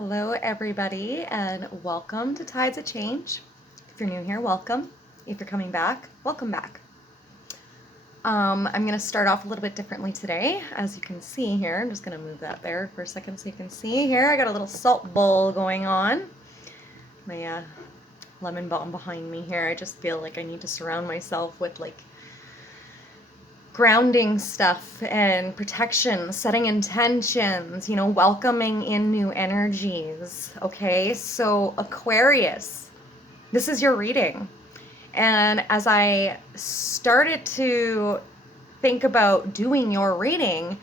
Hello, everybody, and welcome to Tides of Change. If you're new here, welcome. If you're coming back, welcome back. I'm going to start off a little bit differently today. As you can see here, I'm just going to move that there for a second so you can see here. I got a little salt bowl going on. My lemon balm behind me here. I just feel like I need to surround myself with grounding stuff and protection, setting intentions, welcoming in new energies. Okay, so Aquarius, this is your reading. And as I started to think about doing your reading,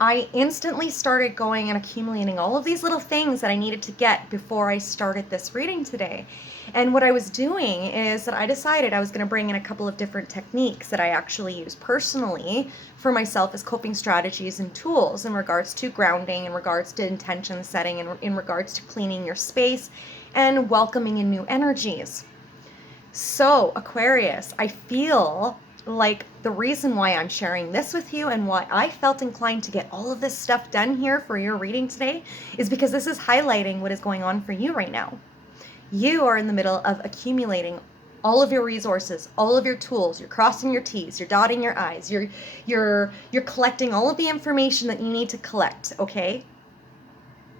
I instantly started going and accumulating all of these little things that I needed to get before I started this reading today. And what I was doing is that I decided I was going to bring in a couple of different techniques that I actually use personally for myself as coping strategies and tools in regards to grounding, in regards to intention setting, and in regards to cleaning your space and welcoming in new energies. So, Aquarius, I feel like the reason why I'm sharing this with you and why I felt inclined to get all of this stuff done here for your reading today is because this is highlighting what is going on for you right now. You are in the middle of accumulating all of your resources, all of your tools. You're crossing your T's, you're dotting your I's, you're collecting all of the information that you need to collect, okay?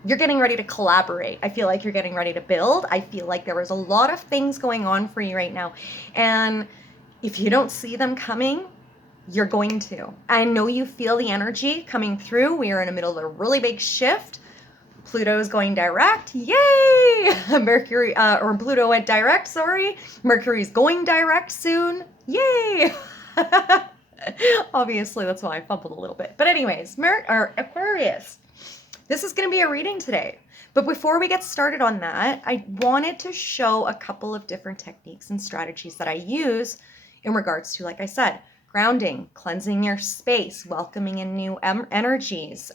You're getting ready to collaborate. I feel like you're getting ready to build. I feel like there is a lot of things going on for you right now. And if you don't see them coming, you're going to. I know you feel the energy coming through. We are in the middle of a really big shift. Pluto is going direct. Yay! Mercury, or Pluto went direct, sorry. Mercury's going direct soon. Yay! Obviously, that's why I fumbled a little bit. But anyways, Aquarius. This is going to be a reading today. But before we get started on that, I wanted to show a couple of different techniques and strategies that I use in regards to, like I said, grounding, cleansing your space, welcoming in new energies,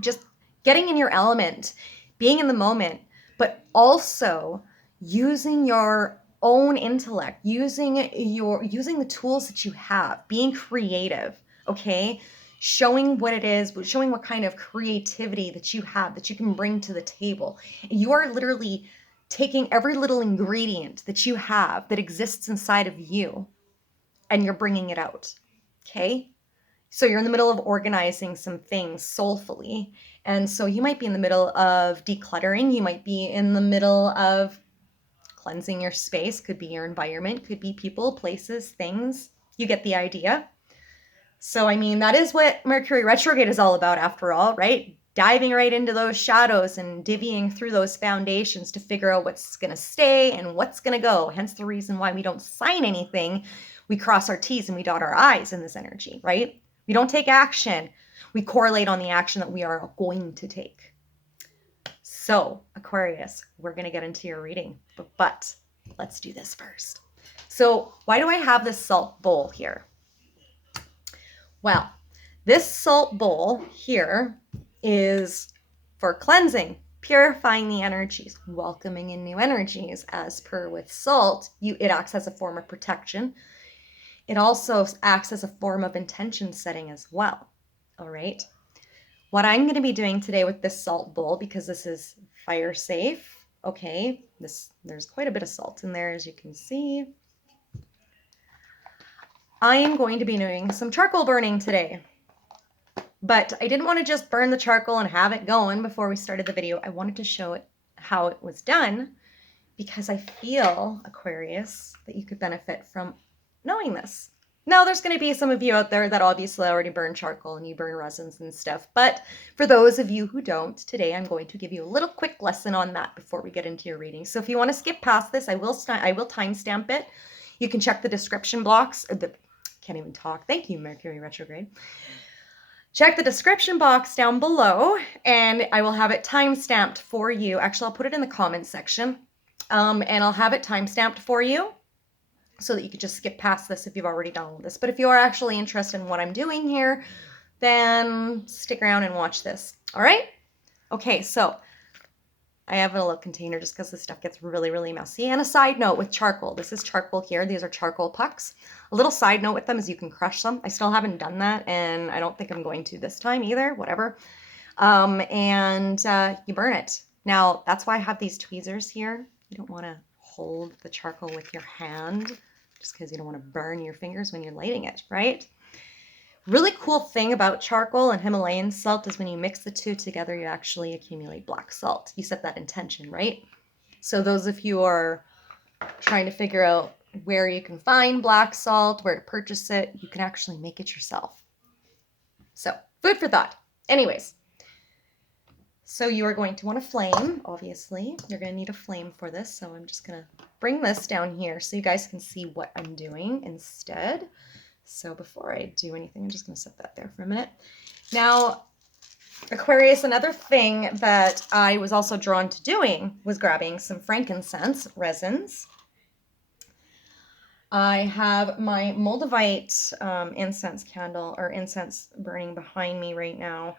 just getting in your element, being in the moment, but also using your own intellect, using the tools that you have, being creative, okay? Showing what it is, showing what kind of creativity that you have, that you can bring to the table. You are literally taking every little ingredient that you have that exists inside of you and you're bringing it out, okay? So you're in the middle of organizing some things soulfully. And so you might be in the middle of decluttering. You might be in the middle of cleansing your space. Could be your environment, could be people, places, things. You get the idea. So, I mean, that is what Mercury retrograde is all about after all, right? Diving right into those shadows and divvying through those foundations to figure out what's going to stay and what's going to go. Hence the reason why we don't sign anything. We cross our T's and we dot our I's in this energy, right? We don't take action. We correlate on the action that we are going to take. So, Aquarius, we're going to get into your reading, but let's do this first. So, why do I have this salt bowl here? Well, this salt bowl here is for cleansing, purifying the energies, welcoming in new energies. As per with salt, it acts as a form of protection. It also acts as a form of intention setting as well. All right. What I'm going to be doing today with this salt bowl, because this is fire safe, okay, there's quite a bit of salt in there, as you can see. I am going to be doing some charcoal burning today. But I didn't want to just burn the charcoal and have it going before we started the video. I wanted to show it how it was done because I feel, Aquarius, that you could benefit from knowing this. Now, there's going to be some of you out there that obviously already burn charcoal and you burn resins and stuff. But for those of you who don't, today I'm going to give you a little quick lesson on that before we get into your reading. So if you want to skip past this, I will timestamp it. You can check the description box. Can't even talk. Thank you, Mercury retrograde. Check the description box down below and I will have it timestamped for you. Actually, I'll put it in the comments section and I'll have it timestamped for you so that you could just skip past this if you've already done this. But if you are actually interested in what I'm doing here, then stick around and watch this. All right? Okay, so I have a little container just because this stuff gets really, really messy. And a side note with charcoal. This is charcoal here. These are charcoal pucks. A little side note with them is you can crush them. I still haven't done that, and I don't think I'm going to this time either. Whatever. and you burn it. Now, that's why I have these tweezers here. You don't want to hold the charcoal with your hand just because you don't want to burn your fingers when you're lighting it, right? Really cool thing about charcoal and Himalayan salt is when you mix the two together, you actually accumulate black salt. You set that intention, right? So those of you who are trying to figure out where you can find black salt, where to purchase it, you can actually make it yourself. So, food for thought. Anyways, so you are going to want a flame, obviously. You're going to need a flame for this, so I'm just going to bring this down here so you guys can see what I'm doing instead. So before I do anything, I'm just going to set that there for a minute. Now, Aquarius, another thing that I was also drawn to doing was grabbing some frankincense resins. I have my Moldavite incense candle or incense burning behind me right now.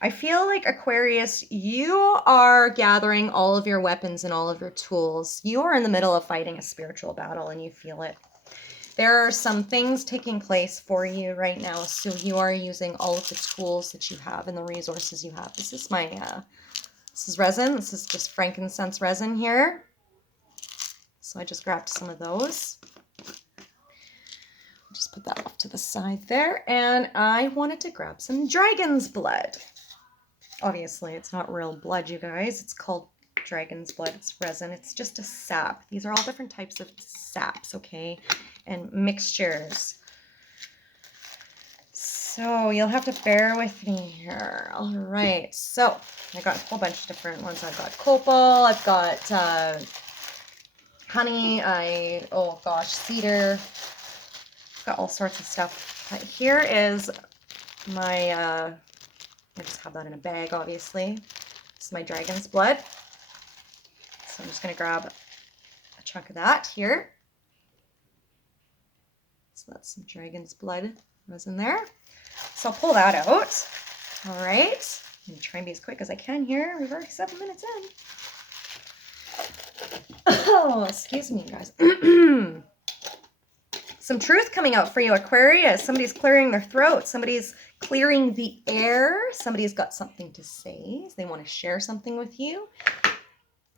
I feel like Aquarius, you are gathering all of your weapons and all of your tools. You are in the middle of fighting a spiritual battle and you feel it. There are some things taking place for you right now, so you are using all of the tools that you have and the resources you have. This is my, this is resin. This is just frankincense resin here. So I just grabbed some of those. Just put that off to the side there. And I wanted to grab some dragon's blood. Obviously, it's not real blood, you guys. It's called dragon's blood. It's resin. It's just a sap. These are all different types of saps, okay? And mixtures. So you'll have to bear with me here. All right. So I got a whole bunch of different ones. I've got copal. I've got honey. Oh gosh, cedar. Got all sorts of stuff. But here is my, I just have that in a bag, obviously. This is my dragon's blood. So I'm just going to grab a chunk of that here. So that's some dragon's blood resin there. So I'll pull that out. All right. I'm going to try and be as quick as I can here. We've already 7 minutes in. Oh, excuse me, guys. Some truth coming out for you, Aquarius. Somebody's clearing their throat. Somebody's clearing the air. Somebody's got something to say. They want to share something with you.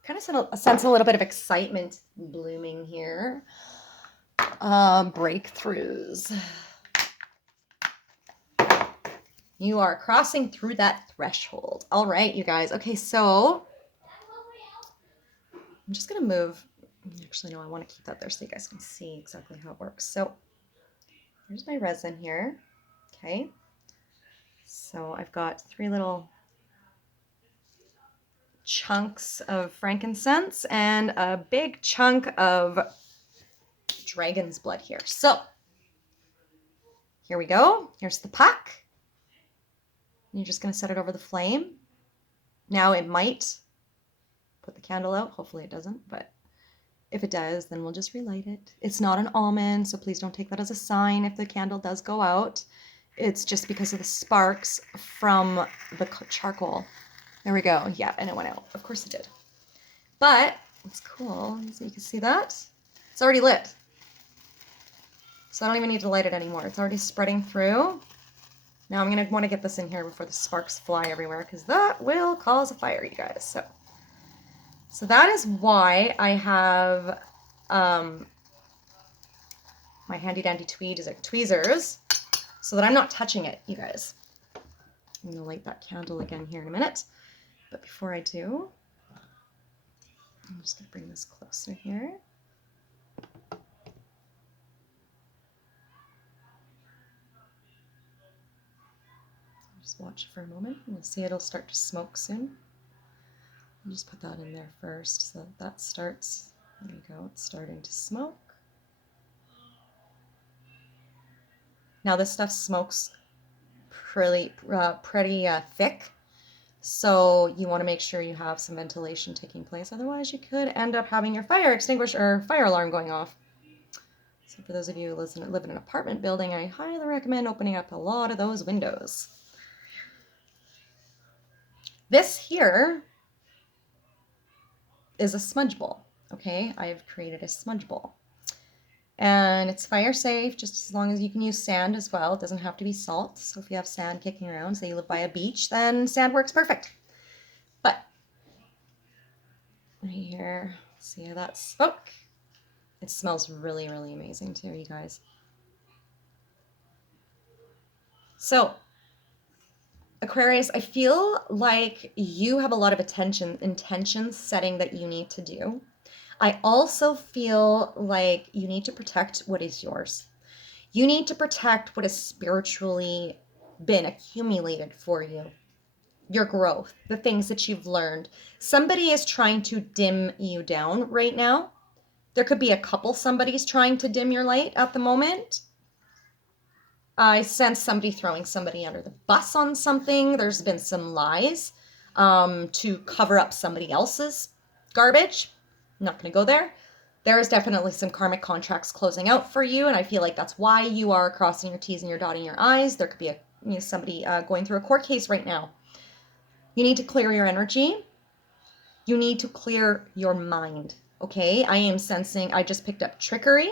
Kind of sense a little bit of excitement blooming here. Breakthroughs. You are crossing through that threshold. All right, you guys. Okay, so I'm just going to move. Actually, no, I want to keep that there so you guys can see exactly how it works. So here's my resin here. Okay. So I've got 3 little chunks of frankincense and a big chunk of dragon's blood here. So here we go. Here's the pack. You're just going to set it over the flame. Now it might put the candle out. Hopefully it doesn't, but if it does, then we'll just relight it. It's not an almond, so please don't take that as a sign if the candle does go out. It's just because of the sparks from the charcoal. There we go. Yeah, and it went out. Of course it did. But what's cool is you can see that. It's already lit. So I don't even need to light it anymore. It's already spreading through. Now I'm going to want to get this in here before the sparks fly everywhere because that will cause a fire, you guys. So that is why I have my handy dandy tweezers so that I'm not touching it, you guys. I'm going to light that candle again here in a minute. But before I do, I'm just going to bring this closer here. Just watch for a moment and you'll see it'll start to smoke soon. I'll just put that in there first so that starts, there you go, it's starting to smoke. Now this stuff smokes pretty thick, so you want to make sure you have some ventilation taking place, otherwise you could end up having your fire extinguisher or fire alarm going off. So for those of you who live in an apartment building, I highly recommend opening up a lot of those windows. This here is a smudge bowl, okay? I've created a smudge bowl. And it's fire safe, just as long as you can use sand as well. It doesn't have to be salt. So if you have sand kicking around, say you live by a beach, then sand works perfect. But right here, see how that smoke? It smells really, really amazing too, you guys. So Aquarius, I feel like you have a lot of intention setting that you need to do. I also feel like you need to protect what is yours. You need to protect what has spiritually been accumulated for you, your growth, the things that you've learned. Somebody is trying to dim you down right now. There could be a couple somebody's trying to dim your light at the moment. I sense somebody throwing somebody under the bus on something. There's been some lies to cover up somebody else's garbage. I'm not going to go there. There is definitely some karmic contracts closing out for you, and I feel like that's why you are crossing your T's and you're dotting your I's. There could be somebody going through a court case right now. You need to clear your energy. You need to clear your mind, okay? I am sensing, I just picked up trickery.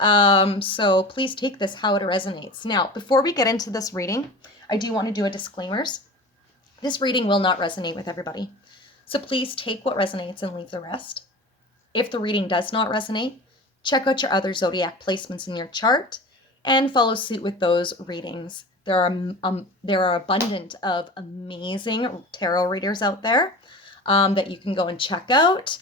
So please take this how it resonates. Now, before we get into this reading, I do want to do a disclaimers. This reading will not resonate with everybody. So please take what resonates and leave the rest. If the reading does not resonate, check out your other zodiac placements in your chart and follow suit with those readings. There are abundant of amazing tarot readers out there that you can go and check out.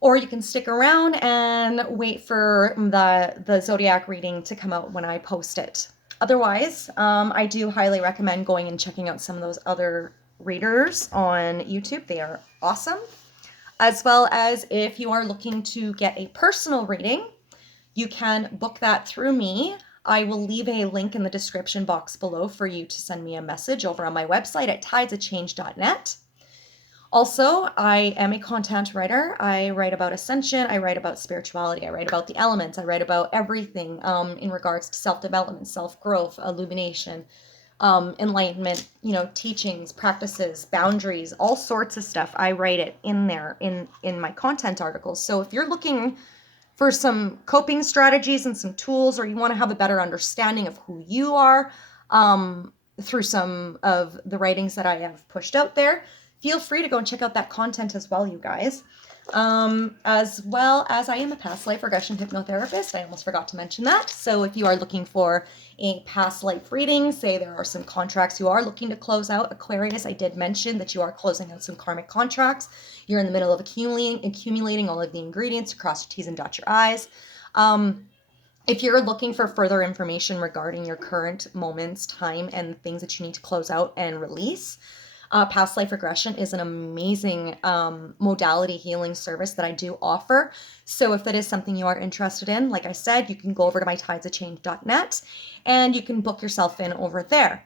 Or you can stick around and wait for the zodiac reading to come out when I post it. Otherwise, I do highly recommend going and checking out some of those other readers on YouTube. They are awesome. As well as if you are looking to get a personal reading, you can book that through me. I will leave a link in the description box below for you to send me a message over on my website at tidesofchange.net. Also, I am a content writer. I write about ascension. I write about spirituality. I write about the elements. I write about everything in regards to self-development, self-growth, illumination, enlightenment, teachings, practices, boundaries, all sorts of stuff. I write it in there in my content articles. So if you're looking for some coping strategies and some tools, or you want to have a better understanding of who you are through some of the writings that I have pushed out there, feel free to go and check out that content as well, you guys. As well as I am a past life regression hypnotherapist. I almost forgot to mention that. So if you are looking for a past life reading, say there are some contracts you are looking to close out, Aquarius, I did mention that you are closing out some karmic contracts. You're in the middle of accumulating all of the ingredients to cross your T's and dot your I's. If you're looking for further information regarding your current moments, time, and things that you need to close out and release, past life regression is an amazing modality healing service that I do offer. So if that is something you are interested in, like I said, you can go over to my tidesofchange.net and you can book yourself in over there.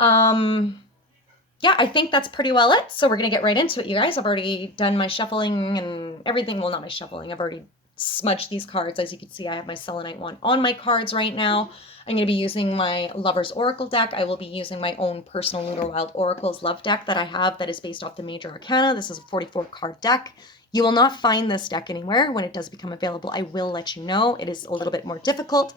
Yeah, I think that's pretty well it. So we're going to get right into it, you guys. I've already done my shuffling and everything. Well, not my shuffling. I've already smudged these cards. As you can see, I have my selenite one on my cards right now. I'm going to be using my Lover's Oracle deck. I will be using my own personal Lunar Wild Oracles love deck that I have that is based off the Major Arcana. This is a 44 card deck. You will not find this deck anywhere. When it does become available, I will let you know. It is a little bit more difficult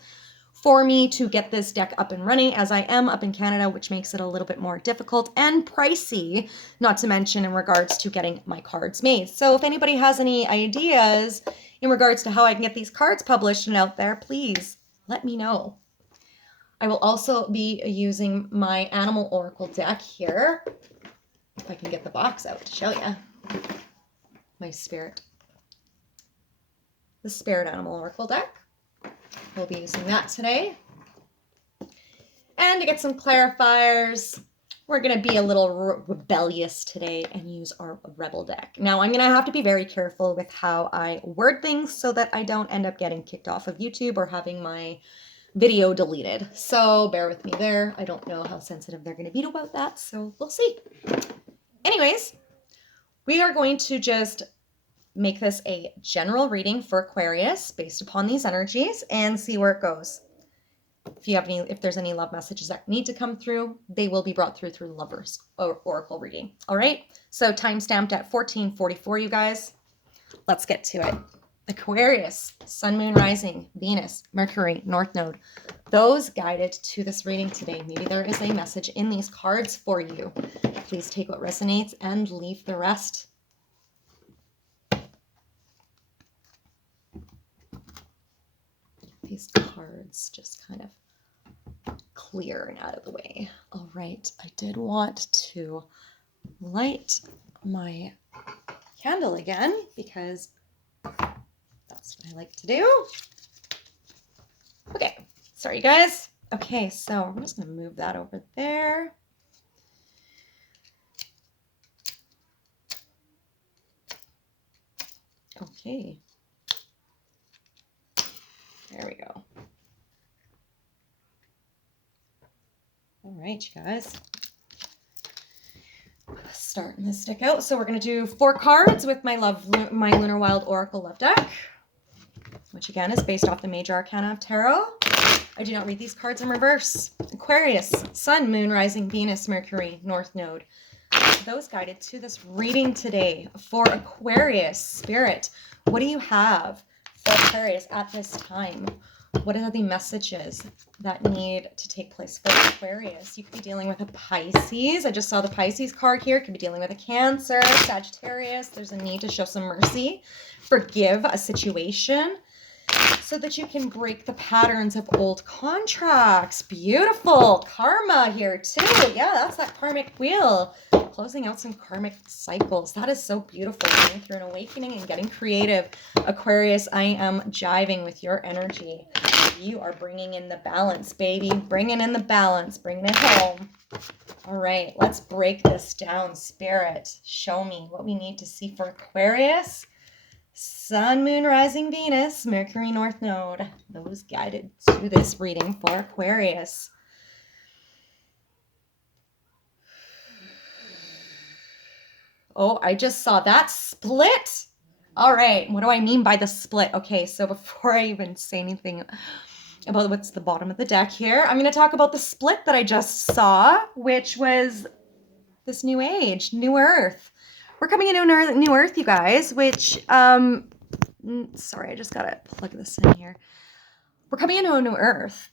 for me to get this deck up and running, as I am up in Canada, which makes it a little bit more difficult and pricey, not to mention in regards to getting my cards made. So if anybody has any ideas in regards to how I can get these cards published and out there, please let me know. I will also be using my Animal Oracle deck here, if I can get the box out to show you. My Spirit. The Spirit Animal Oracle deck. We'll be using that today. And to get some clarifiers, we're going to be a little rebellious today and use our Rebel deck. Now, I'm going to have to be very careful with how I word things so that I don't end up getting kicked off of YouTube or having my video deleted. So bear with me there. I don't know how sensitive they're going to be about that, so we'll see. Anyways, we are going to just make this a general reading for Aquarius based upon these energies and see where it goes. If there's any love messages that need to come through, they will be brought through Lover's Oracle reading. All right. So time stamped at 14:44, you guys. Let's get to it. Aquarius, Sun, Moon, Rising, Venus, Mercury, North Node. Those guided to this reading today. Maybe there is a message in these cards for you. Please take what resonates and leave the rest. These cards just kind of clear and out of the way. All right, I did want to light my candle again because that's what I like to do. Okay, sorry guys. Okay, so I'm just gonna move that over there. Okay. There we go. All right, you guys. Starting to stick out. So we're going to do 4 cards with my Lunar Wild Oracle Love Deck, which again is based off the Major Arcana of Tarot. I do not read these cards in reverse. Aquarius, Sun, Moon, Rising, Venus, Mercury, North Node. Those guided to this reading today for Aquarius. Spirit, what do you have for Aquarius at this time? What are the messages that need to take place for Aquarius? You could be dealing with a Pisces. I just saw the Pisces card here. Could be dealing with a Cancer, Sagittarius. There's a need to show some mercy, forgive a situation so that you can break the patterns of old contracts. Beautiful. Karma here too. Yeah, that's that karmic wheel. Closing out some karmic cycles. That is so beautiful. Going through an awakening and getting creative. Aquarius, I am jiving with your energy. You are bringing in the balance, baby. Bringing in the balance. Bringing it home. All right, let's break this down. Spirit, show me what we need to see for Aquarius. Sun, Moon, Rising, Venus, Mercury, North Node. Those guided to this reading for Aquarius. Oh, I just saw that split. All right, what do I mean by the split? Okay, so before I even say anything about what's the bottom of the deck here, I'm going to talk about the split that I just saw, which was this new age, new earth. We're coming into a new earth, you guys, which, sorry, I just got to plug this in here. We're coming into a new earth.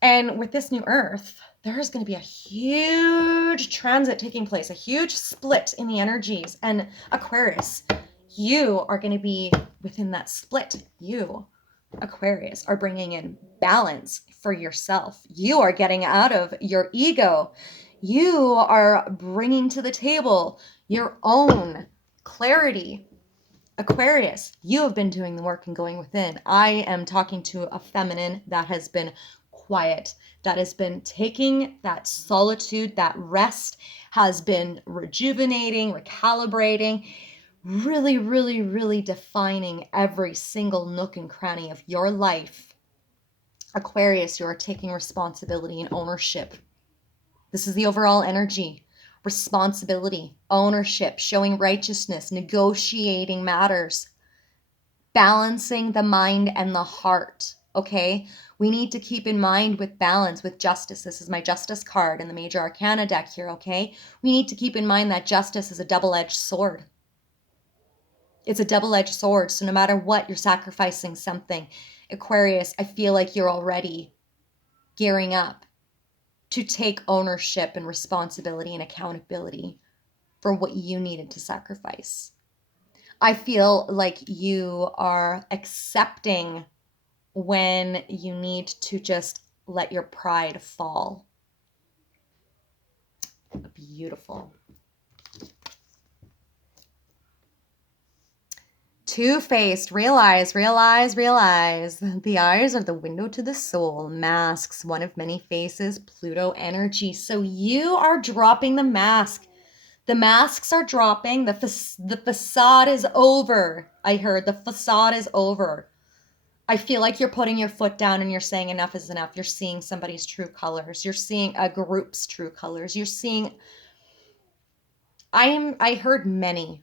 And with this new earth, there is going to be a huge transit taking place, a huge split in the energies. And Aquarius, you are going to be within that split. You, Aquarius, are bringing in balance for yourself. You are getting out of your ego. You are bringing to the table your own clarity. Aquarius, you have been doing the work and going within. I am talking to a feminine that has been quiet, that has been taking that solitude, that rest, has been rejuvenating, recalibrating, really, really, really defining every single nook and cranny of your life. Aquarius, you are taking responsibility and ownership. This is the overall energy. Responsibility, ownership, showing righteousness, negotiating matters, balancing the mind and the heart, okay? We need to keep in mind with balance, with justice. This is my justice card in the Major Arcana deck here, okay? We need to keep in mind that justice is a double-edged sword. It's a double-edged sword, so no matter what, you're sacrificing something. Aquarius, I feel like you're already gearing up to take ownership and responsibility and accountability for what you needed to sacrifice. I feel like you are accepting when you need to just let your pride fall. Beautiful. Two-faced, realize. The eyes are the window to the soul. Masks, one of many faces, Pluto energy. So you are dropping the mask. The masks are dropping. The facade is over. I heard the facade is over. I feel like you're putting your foot down and you're saying enough is enough. You're seeing somebody's true colors. You're seeing a group's true colors. You're seeing... I heard many.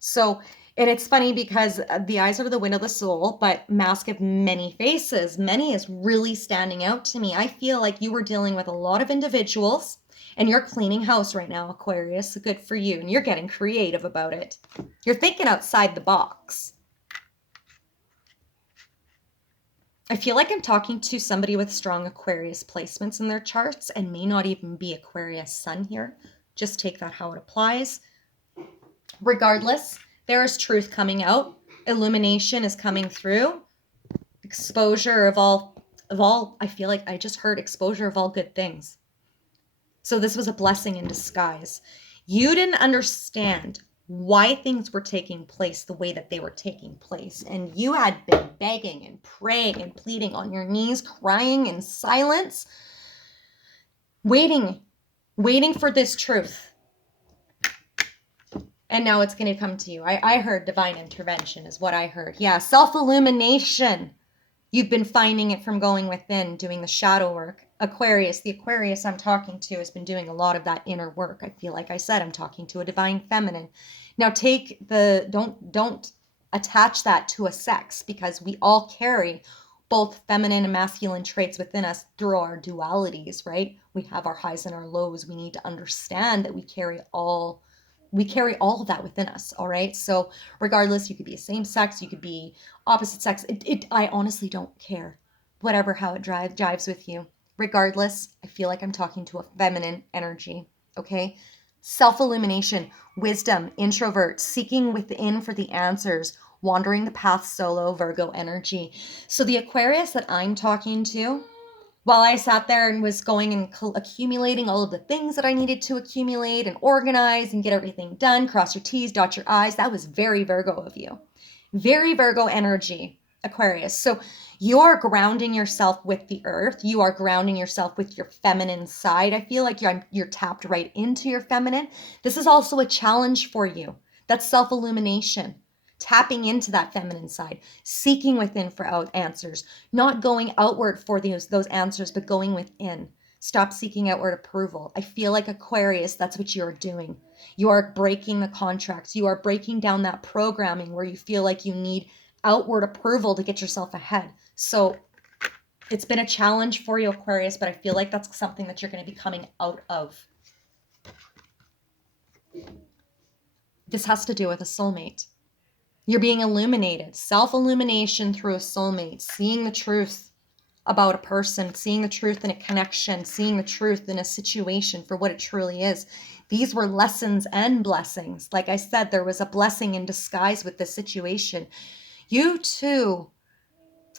So... And it's funny because the eyes are the window of the soul, but mask of many faces. Many is really standing out to me. I feel like you were dealing with a lot of individuals and you're cleaning house right now, Aquarius. Good for you. And you're getting creative about it. You're thinking outside the box. I feel like I'm talking to somebody with strong Aquarius placements in their charts and may not even be Aquarius sun here. Just take that how it applies. Regardless, there is truth coming out. Illumination is coming through. Exposure of all, I feel like I just heard exposure of all good things. So this was a blessing in disguise. You didn't understand why things were taking place the way that they were taking place. And you had been begging and praying and pleading on your knees, crying in silence, waiting for this truth. And now it's going to come to you. I heard divine intervention is what I heard. Yeah, self-illumination. You've been finding it from going within, doing the shadow work. Aquarius, the Aquarius I'm talking to has been doing a lot of that inner work. I feel like I said, I'm talking to a divine feminine. Now don't attach that to a sex, because we all carry both feminine and masculine traits within us through our dualities, right? We have our highs and our lows. We need to understand that we carry all of that within us. All right. So regardless, you could be a same sex, you could be opposite sex. I honestly don't care. Whatever, how it jives with you. Regardless, I feel like I'm talking to a feminine energy. Okay. Self-illumination, wisdom, introvert, seeking within for the answers, wandering the path solo, Virgo energy. So the Aquarius that I'm talking to, while I sat there and was going and accumulating all of the things that I needed to accumulate and organize and get everything done, cross your T's, dot your I's, that was very Virgo of you. Very Virgo energy, Aquarius. So you're grounding yourself with the earth. You are grounding yourself with your feminine side. I feel like you're tapped right into your feminine. This is also a challenge for you. That's self-illumination. Tapping into that feminine side, seeking within for answers, not going outward for those answers, but going within. Stop seeking outward approval. I feel like Aquarius, that's what you're doing. You are breaking the contracts. You are breaking down that programming where you feel like you need outward approval to get yourself ahead. So it's been a challenge for you, Aquarius, but I feel like that's something that you're going to be coming out of. This has to do with a soulmate. You're being illuminated, self-illumination through a soulmate, seeing the truth about a person, seeing the truth in a connection, seeing the truth in a situation for what it truly is. These were lessons and blessings. Like I said, there was a blessing in disguise with this situation. You too.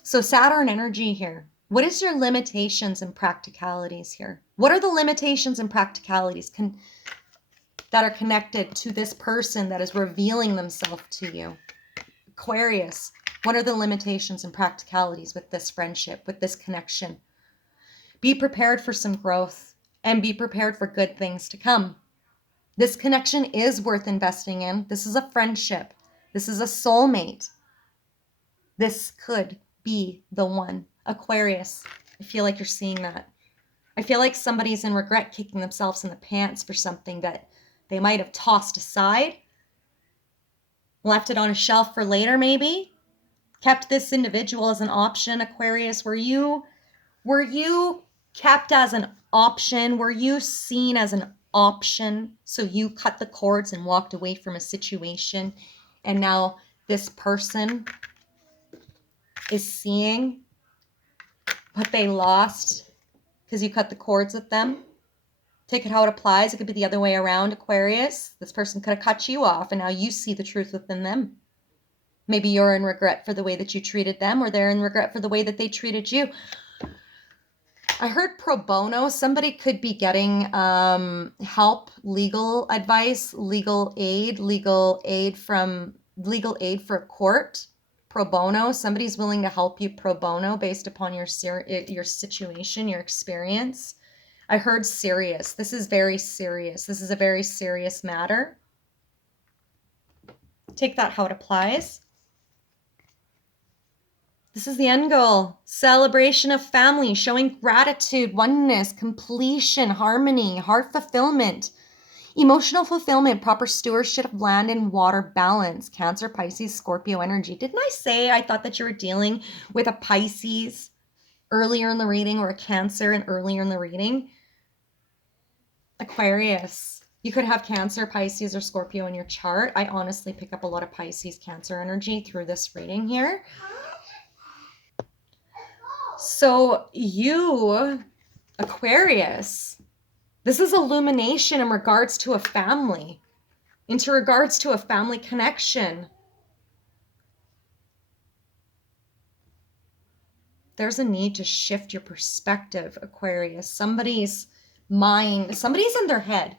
So Saturn energy here. What is your limitations and practicalities here? What are the limitations and practicalities that are connected to this person that is revealing themselves to you? Aquarius, what are the limitations and practicalities with this friendship, with this connection? Be prepared for some growth and be prepared for good things to come. This connection is worth investing in. This is a friendship. This is a soulmate. This could be the one. Aquarius, I feel like you're seeing that. I feel like somebody's in regret, kicking themselves in the pants for something that they might have tossed aside, left it on a shelf for later maybe. Kept this individual as an option. Aquarius, were you kept as an option? Were you seen as an option? So you cut the cords and walked away from a situation, and now this person is seeing what they lost because you cut the cords with them. Take it how it applies. It could be the other way around, Aquarius. This person could have cut you off, and now you see the truth within them. Maybe you're in regret for the way that you treated them, or they're in regret for the way that they treated you. I heard pro bono. Somebody could be getting help, legal advice, legal aid for a court. Pro bono. Somebody's willing to help you pro bono based upon your situation, your experience. I heard serious. This is very serious. This is a very serious matter. Take that how it applies. This is the end goal. Celebration of family, showing gratitude, oneness, completion, harmony, heart fulfillment, emotional fulfillment, proper stewardship of land and water balance, Cancer, Pisces, Scorpio energy. Didn't I say I thought that you were dealing with a Pisces earlier in the reading or a Cancer and earlier in the reading? Aquarius. You could have Cancer, Pisces, or Scorpio in your chart. I honestly pick up a lot of Pisces, Cancer energy through this reading here. So you, Aquarius, this is illumination in regards to a family, into regards to a family connection. There's a need to shift your perspective, Aquarius. Somebody's mind, somebody's in their head.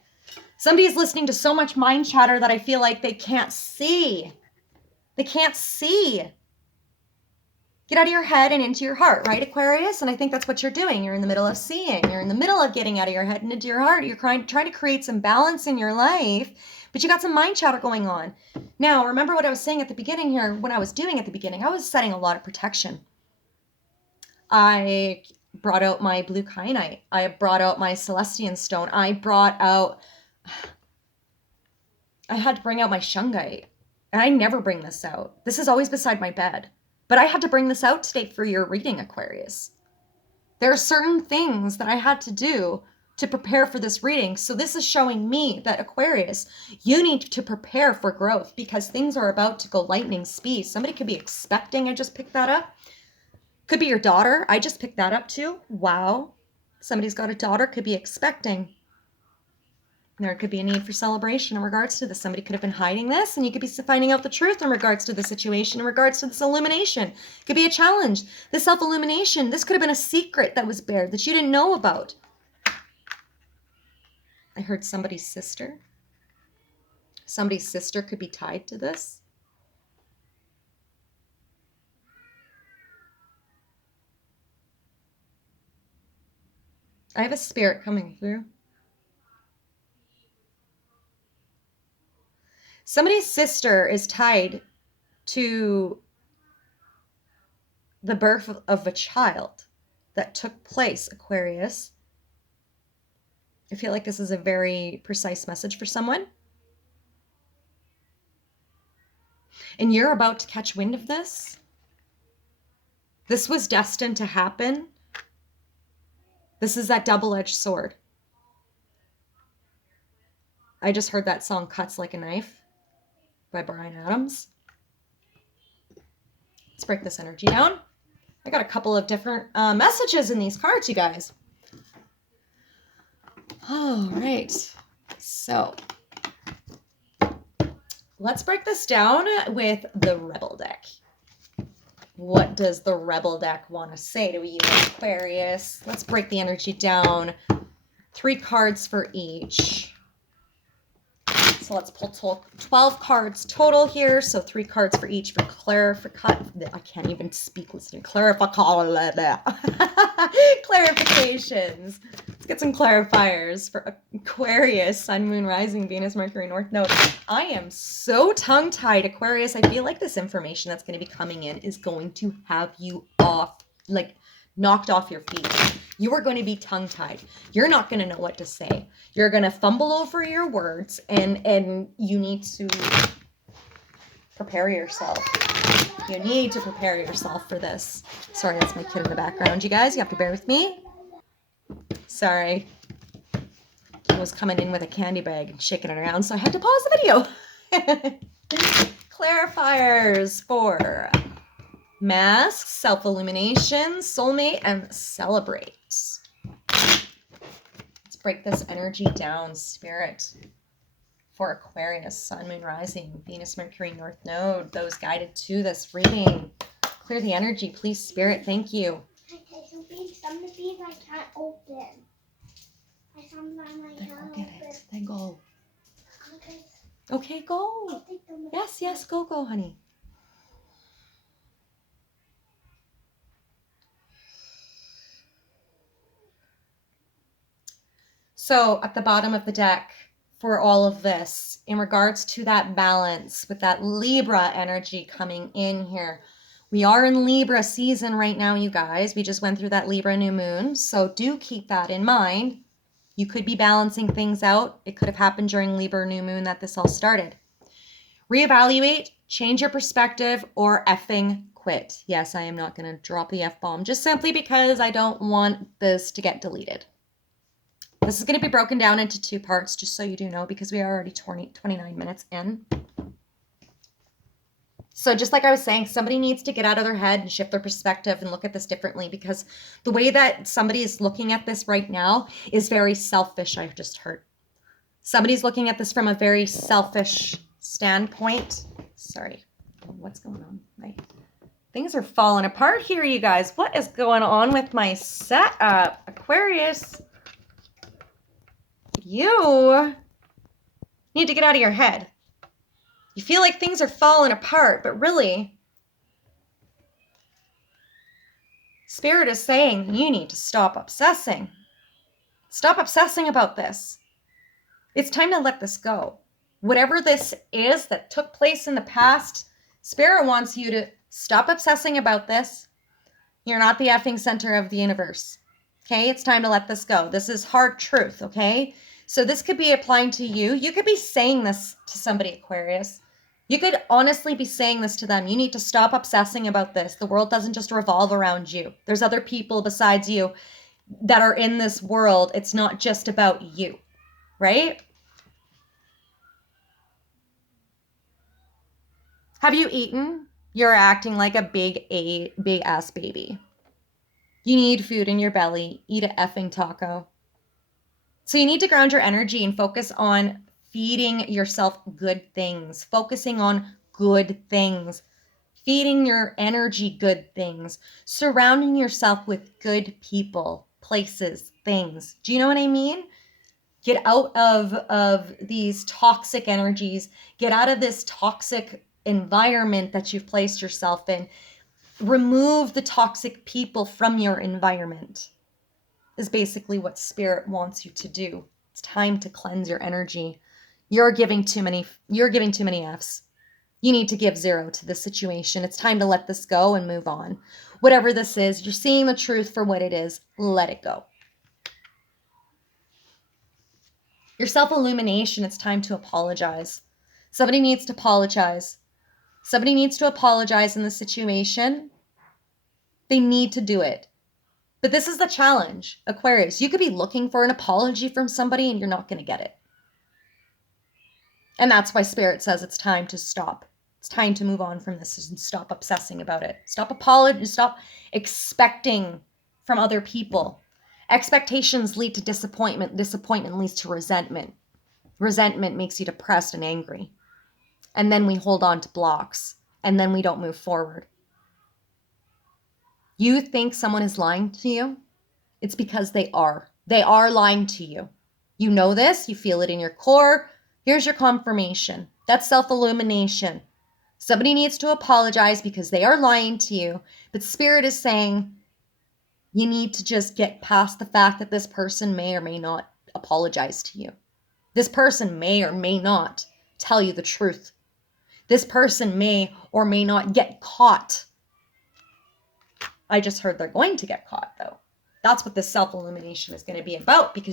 Somebody's listening to so much mind chatter that I feel like they can't see. They can't see. Get out of your head and into your heart, right, Aquarius? And I think that's what you're doing. You're in the middle of seeing. You're in the middle of getting out of your head and into your heart. You're trying to create some balance in your life, but you got some mind chatter going on. Now, remember what I was saying at the beginning here, when I was doing at the beginning, I was setting a lot of protection. I brought out my blue kyanite. I brought out my Celestian stone. I had to bring out my shungite. And I never bring this out. This is always beside my bed. But I had to bring this out today for your reading, Aquarius. There are certain things that I had to do to prepare for this reading. So this is showing me that, Aquarius, you need to prepare for growth because things are about to go lightning speed. Somebody could be expecting. I just picked that up. Could be your daughter. I just picked that up too. Wow. Somebody's got a daughter, could be expecting. There could be a need for celebration in regards to this. Somebody could have been hiding this, and you could be finding out the truth in regards to the situation, in regards to this illumination. It could be a challenge. This self-illumination, this could have been a secret that was bared that you didn't know about. I heard somebody's sister. Somebody's sister could be tied to this. I have a spirit coming through. Somebody's sister is tied to the birth of a child that took place, Aquarius. I feel like this is a very precise message for someone. And you're about to catch wind of this. This was destined to happen. This is that double-edged sword. I just heard that song Cuts Like a Knife by Bryan Adams. Let's break this energy down. I got a couple of different messages in these cards, you guys. All right. So let's break this down with the Rebel deck. What does the Rebel deck want to say to you, Aquarius? Let's break the energy down. 3 cards for each. So let's pull 12 cards total here. So 3 cards for each for I can't even speak listening. Clarifications. Let's get some clarifiers for Aquarius, Sun, Moon, Rising, Venus, Mercury, North Node. I am so tongue-tied, Aquarius. I feel like this information that's going to be coming in is going to have you off, like knocked off your feet. You are going to be tongue-tied. You're not going to know what to say. You're going to fumble over your words, and you need to prepare yourself. You need to prepare yourself for this. Sorry, that's my kid in the background, you guys. You have to bear with me. Sorry. He was coming in with a candy bag and shaking it around, so I had to pause the video. Clarifiers for Mask, Self-Illumination, Soulmate, and Celebrate. Let's break this energy down, Spirit. For Aquarius, Sun, Moon, Rising, Venus, Mercury, North Node, those guided to this reading. Clear the energy, please, Spirit. Thank you. Some of these I can't open. Then go get it. Then go. Okay, go. Yes, go, honey. So at the bottom of the deck for all of this, in regards to that balance with that Libra energy coming in here, we are in Libra season right now, you guys. We just went through that Libra new moon, so do keep that in mind. You could be balancing things out. It could have happened during Libra new moon that this all started. Reevaluate, change your perspective, or effing quit. Yes, I am not going to drop the F-bomb just simply because I don't want this to get deleted. This is going to be broken down into 2 parts, just so you do know, because we are already 29 minutes in. So just like I was saying, somebody needs to get out of their head and shift their perspective and look at this differently, because the way that somebody is looking at this right now is very selfish, I just heard. Somebody's looking at this from a very selfish standpoint. Sorry, what's going on? Things are falling apart here, you guys. What is going on with my setup? Aquarius, you need to get out of your head. You feel like things are falling apart, but really, Spirit is saying you need to stop obsessing. Stop obsessing about this. It's time to let this go. Whatever this is that took place in the past, Spirit wants you to stop obsessing about this. You're not the effing center of the universe. Okay? It's time to let this go. This is hard truth, okay? So this could be applying to you. You could be saying this to somebody, Aquarius. You could honestly be saying this to them. You need to stop obsessing about this. The world doesn't just revolve around you. There's other people besides you that are in this world. It's not just about you, right? Have you eaten? You're acting like a big ass baby. You need food in your belly. Eat a effing taco. So you need to ground your energy and focus on feeding yourself good things, focusing on good things, feeding your energy good things, surrounding yourself with good people, places, things. Do you know what I mean? Get out of these toxic energies. Get out of this toxic environment that you've placed yourself in. Remove the toxic people from your environment is basically what Spirit wants you to do. It's time to cleanse your energy. You're giving too many F's. You need to give 0 to this situation. It's time to let this go and move on. Whatever this is, you're seeing the truth for what it is. Let it go. Your self-illumination, it's time to apologize. Somebody needs to apologize. Somebody needs to apologize in this situation. They need to do it. But this is the challenge, Aquarius. You could be looking for an apology from somebody and you're not going to get it. And that's why Spirit says it's time to stop. It's time to move on from this and stop obsessing about it. Stop expecting from other people. Expectations lead to disappointment. Disappointment leads to resentment. Resentment makes you depressed and angry. And then we hold on to blocks. And then we don't move forward. You think someone is lying to you? It's because they are. They are lying to you. You know this. You feel it in your core. Here's your confirmation. That's self-illumination. Somebody needs to apologize because they are lying to you. But Spirit is saying you need to just get past the fact that this person may or may not apologize to you. This person may or may not tell you the truth. This person may or may not get caught. I just heard they're going to get caught, though. That's what this self-illumination is going to be about, because